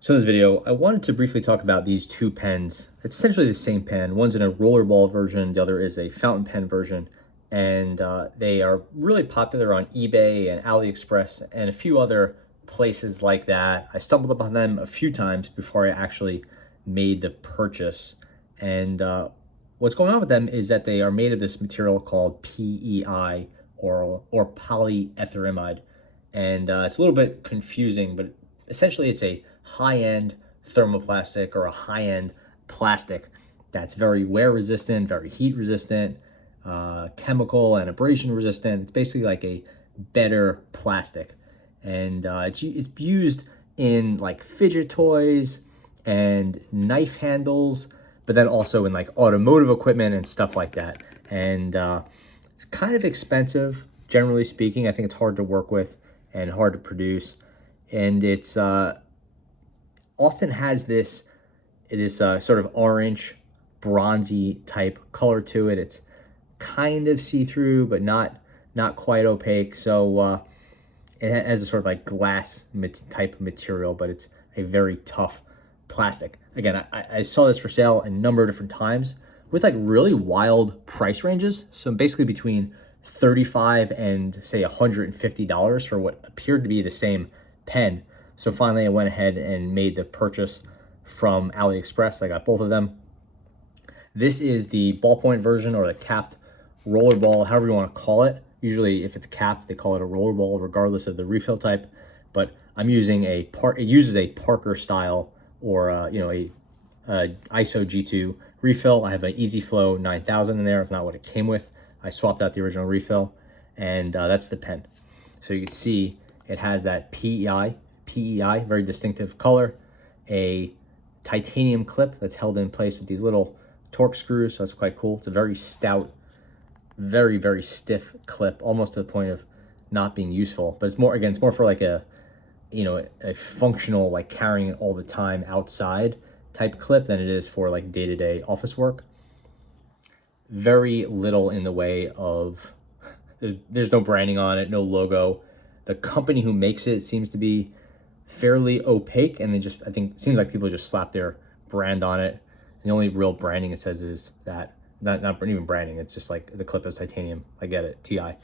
So in this video, I wanted to briefly talk about these two pens. It's essentially the same pen. One's in a rollerball version, the other is a fountain pen version. And they are really popular on eBay and AliExpress and a few other places like that. I stumbled upon them a few times before I actually made the purchase. And what's going on with them is that they are made of this material called PEI or polyetherimide. And it's a little bit confusing, but essentially it's a high-end thermoplastic or a high-end plastic that's very wear resistant, very heat resistant, chemical and abrasion resistant. It's basically like a better plastic. And it's used in like fidget toys and knife handles, but then also in like automotive equipment and stuff like that. And it's kind of expensive, generally speaking. I think it's hard to work with and hard to produce. And it's often has this sort of orange, bronzy type color to it. It's kind of see-through, but not quite opaque. So it has a sort of like glass type material, but it's a very tough plastic. Again, I saw this for sale a number of different times with like really wild price ranges. So basically between $35 and say $150 for what appeared to be the same pen. So finally I went ahead and made the purchase from AliExpress. I got both of them. This is the ballpoint version or the capped rollerball, however you want to call it. Usually if it's capped, they call it a rollerball regardless of the refill type. But I'm using it uses a Parker style or a ISO G2 refill. I have an Easy Flow 9000 in there. It's not what it came with. I swapped out the original refill, and that's the pen. So you can see it has that PEI, very distinctive color, a titanium clip that's held in place with these little torque screws, so that's quite cool. It's a very stout, very, very stiff clip, almost to the point of not being useful. But it's more, again, it's more for like a functional, like carrying it all the time outside type clip than it is for like day-to-day office work. Very little in the way of, there's no branding on it, no logo. The company who makes it seems to be fairly opaque, and I think it seems like people just slap their brand on it. The only real branding it says is that, not even branding, it's just like the clip is titanium. I get it, TI.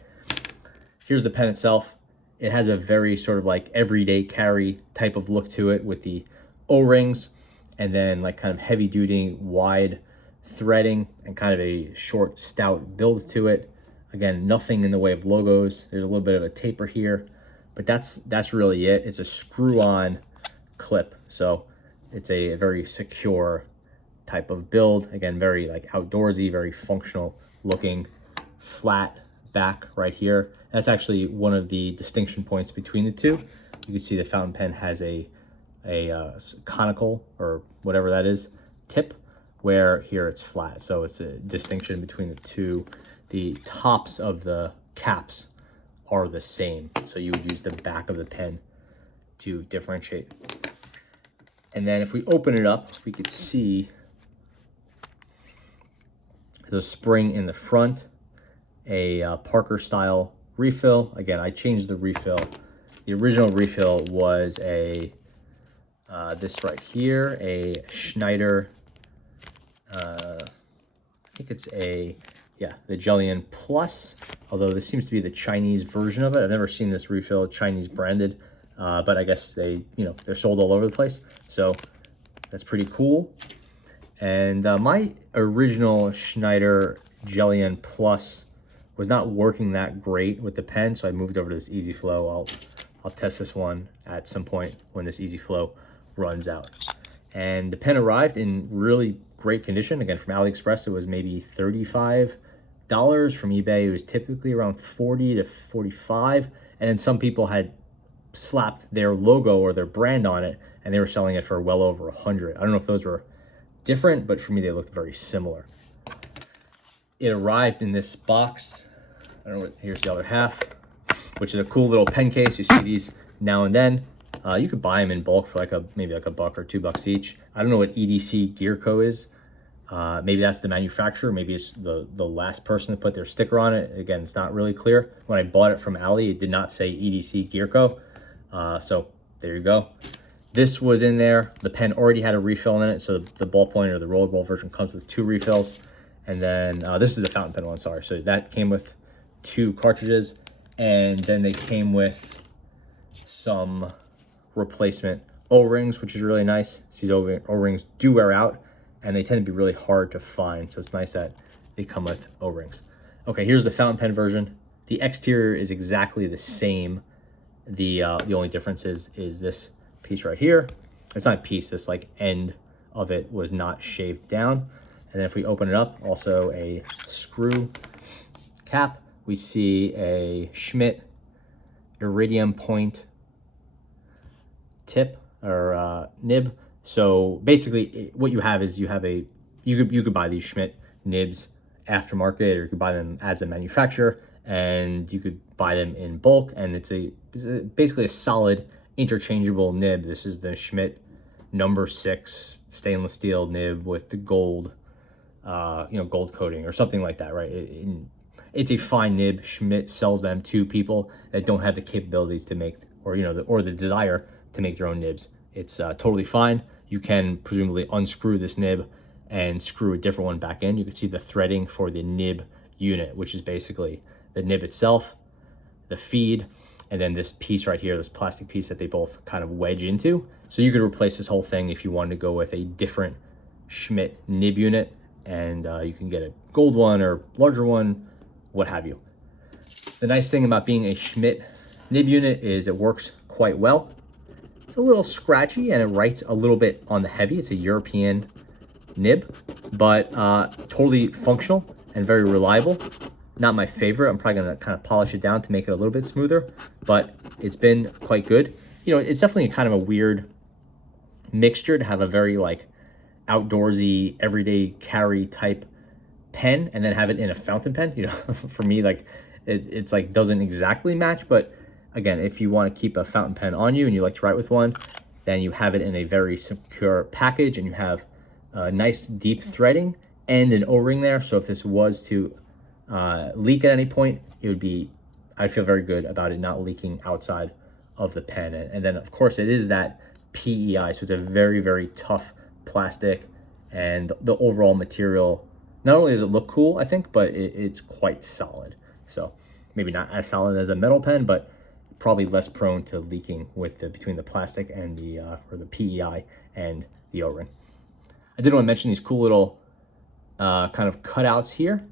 Here's the pen itself. It has a very sort of like everyday carry type of look to it with the O-rings and then like kind of heavy duty wide threading and kind of a short stout build to it. Again, nothing in the way of logos. There's a little bit of a taper here, but that's really it. It's a screw-on clip, so it's a very secure type of build. Again, very like outdoorsy, very functional looking, flat back right here. That's actually one of the distinction points between the two. You can see the fountain pen has a conical or whatever that is tip, where here it's flat. So it's a distinction between the two. The tops of the caps are the same. So you would use the back of the pen to differentiate. And then if we open it up, we could see the spring in the front, a Parker style refill. Again, I changed the refill. The original refill was this right here, a Schneider, I think it's the Jellian Plus, although this seems to be the Chinese version of it. I've never seen this refill Chinese branded, but I guess they're sold all over the place. So that's pretty cool. And my original Schneider Jellian Plus was not working that great with the pen, so I moved over to this Easy Flow. I'll test this one at some point when this Easy Flow runs out. And the pen arrived in really great condition. Again, from AliExpress, it was maybe $35. From eBay, it was typically around $40 to $45. And then some people had slapped their logo or their brand on it, and they were selling it for well over $100. I don't know if those were different, but for me, they looked very similar. It arrived in this box. I don't know here's the other half, which is a cool little pen case. You see these now and then. You could buy them in bulk for maybe like $1 or $2 each. I don't know what EDC Gear Co is. Maybe that's the manufacturer. Maybe it's the last person to put their sticker on it. Again, it's not really clear. When I bought it from Ali, it did not say EDC Gear Co. So there you go. This was in there. The pen already had a refill in it, so the ballpoint or the rollerball version comes with 2 refills. And then this is the fountain pen one, sorry. So that came with 2 cartridges, and then they came with some replacement O-rings, which is really nice. These O-rings do wear out, and they tend to be really hard to find, so it's nice that they come with O-rings. Okay, here's the fountain pen version. The exterior is exactly the same. The only difference is this piece right here. It's not a piece, this like end of it was not shaved down. And then if we open it up, also a screw cap. We see a Schmidt iridium point tip or nib. So basically what you have is you could buy these Schmidt nibs aftermarket, or you could buy them as a manufacturer, and you could buy them in bulk, and it's basically a solid interchangeable nib. This is the Schmidt number 6 stainless steel nib with the gold gold coating or something like that, right? It's a fine nib. Schmidt sells them to people that don't have the capabilities to make, or the desire to make their own nibs. It's totally fine. You can presumably unscrew this nib and screw a different one back in. You can see the threading for the nib unit, which is basically the nib itself, the feed, and then this piece right here, this plastic piece that they both kind of wedge into. So you could replace this whole thing if you wanted to go with a different Schmidt nib unit, and you can get a gold one or larger one, what have you. The nice thing about being a Schmidt nib unit is it works quite well. It's a little scratchy and it writes a little bit on the heavy. It's a European nib, but totally functional and very reliable. Not my favorite. I'm probably gonna kind of polish it down to make it a little bit smoother, but it's been quite good. It's definitely kind of a weird mixture to have a very like outdoorsy, everyday carry type pen and then have it in a fountain pen. For me, like it's like doesn't exactly match, but again, if you want to keep a fountain pen on you and you like to write with one, then you have it in a very secure package, and you have nice deep threading and an O-ring there. So if this was to leak at any point, I'd feel very good about it not leaking outside of the pen. And then of course it is that PEI, so it's a very, very tough plastic, and the overall material, not only does it look cool, I think, but it's quite solid. So maybe not as solid as a metal pen, but probably less prone to leaking between the plastic and or the PEI and the O-ring. I did want to mention these cool little kind of cutouts here.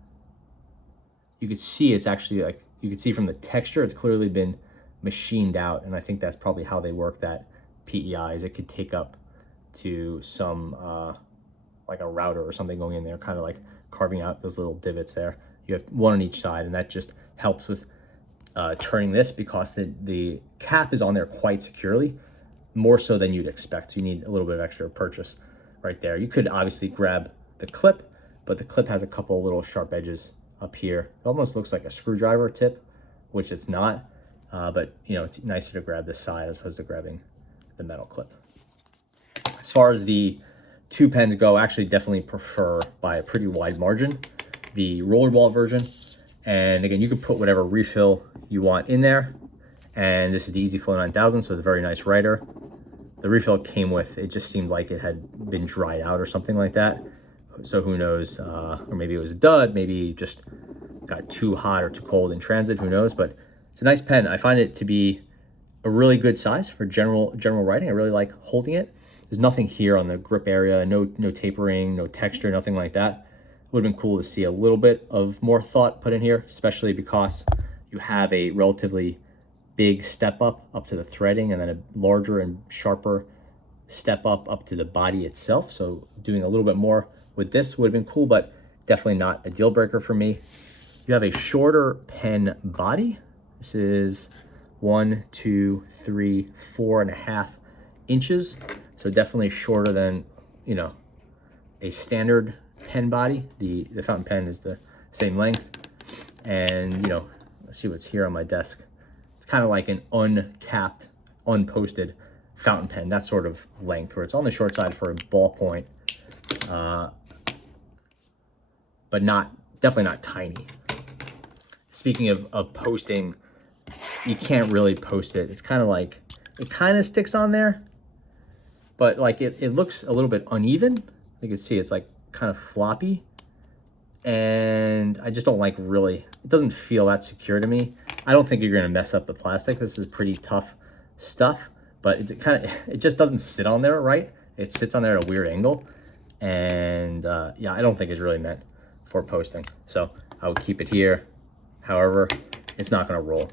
You could see it's actually like, you can see from the texture, it's clearly been machined out, and I think that's probably how they work that PEI, is it could take up to some like a router or something going in there, kind of like carving out those little divots there. You have one on each side, and that just helps with turning this, because the cap is on there quite securely, more so than you'd expect. So you need a little bit of extra purchase right there. You could obviously grab the clip, but the clip has a couple little sharp edges up here. It almost looks like a screwdriver tip, which it's not, but it's nicer to grab this side as opposed to grabbing the metal clip. As far as the 2 pens go, I actually definitely prefer by a pretty wide margin the rollerball version. And again, you can put whatever refill you want in there. And this is the Easy Flow 9000, so it's a very nice writer. The refill it came with, it just seemed like it had been dried out or something like that. So who knows, or maybe it was a dud, maybe just got too hot or too cold in transit, who knows. But it's a nice pen. I find it to be a really good size for general writing. I really like holding it. There's nothing here on the grip area, no tapering, no texture, nothing like that. Would have been cool to see a little bit of more thought put in here, especially because you have a relatively big step up to the threading, and then a larger and sharper step up to the body itself. So doing a little bit more with this would have been cool, but definitely not a deal breaker for me. You have a shorter pen body. This is 1, 2, 3, 4.5 inches. So definitely shorter than, a standard pen body. The fountain pen is the same length. And, let's see what's here on my desk. It's kind of like an uncapped, unposted fountain pen, that sort of length, where it's on the short side for a ballpoint, but definitely not tiny. Speaking of posting, you can't really post it. It's kind of like, it kind of sticks on there, but like it looks a little bit uneven. You can see it's like kind of floppy, and I just don't like really, it doesn't feel that secure to me. I don't think you're gonna mess up the plastic. This is pretty tough stuff, but it just doesn't sit on there right. It sits on there at a weird angle, and yeah, I don't think it's really meant for posting. So I would keep it here. However, it's not gonna roll.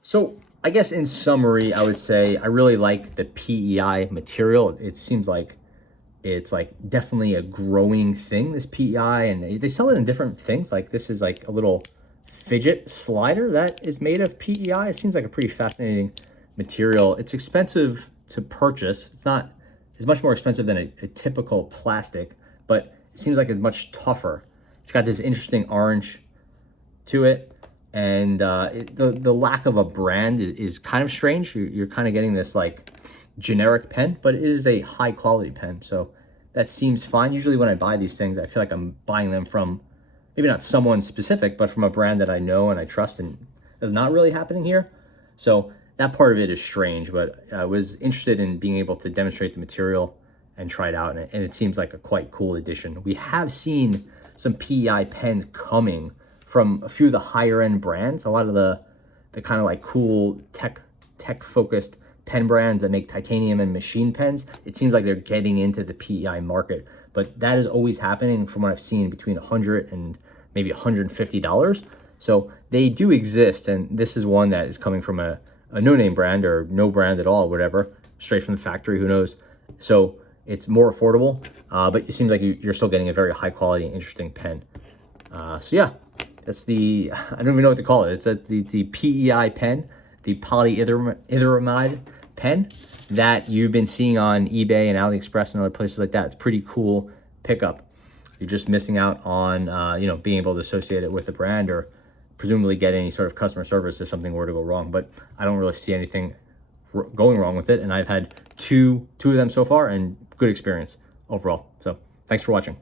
So I guess in summary, I would say I really like the PEI material. It seems like it's like definitely a growing thing, this PEI, and they sell it in different things. Like this is like a little fidget slider that is made of PEI. It seems like a pretty fascinating material. It's expensive to purchase. It's much more expensive than a typical plastic, but it seems like it's much tougher. It's got this interesting orange to it, and the lack of a brand is kind of strange. You're kind of getting this like generic pen, but it is a high quality pen, so that seems fine. Usually when I buy these things, I feel like I'm buying them from maybe not someone specific, but from a brand that I know and I trust, and that's not really happening here. So that part of it is strange, but I was interested in being able to demonstrate the material and try it out, and it seems like a quite cool addition. We have seen some PEI pens coming from a few of the higher end brands, a lot of the kind of like cool tech focused pen brands that make titanium and machine pens. It seems like they're getting into the PEI market, but that is always happening from what I've seen between $100 and maybe $150. So they do exist, and this is one that is coming from a no-name brand or no brand at all, whatever, straight from the factory, who knows. So it's more affordable, but it seems like you're still getting a very high quality and interesting pen. So yeah, that's the, I don't even know what to call it. It's the PEI pen, the Polyetherimide pen that you've been seeing on eBay and AliExpress and other places like that. It's pretty cool pickup. You're just missing out on being able to associate it with the brand, or presumably get any sort of customer service if something were to go wrong. But I don't really see anything going wrong with it, and I've had two of them so far, and good experience overall. So thanks for watching.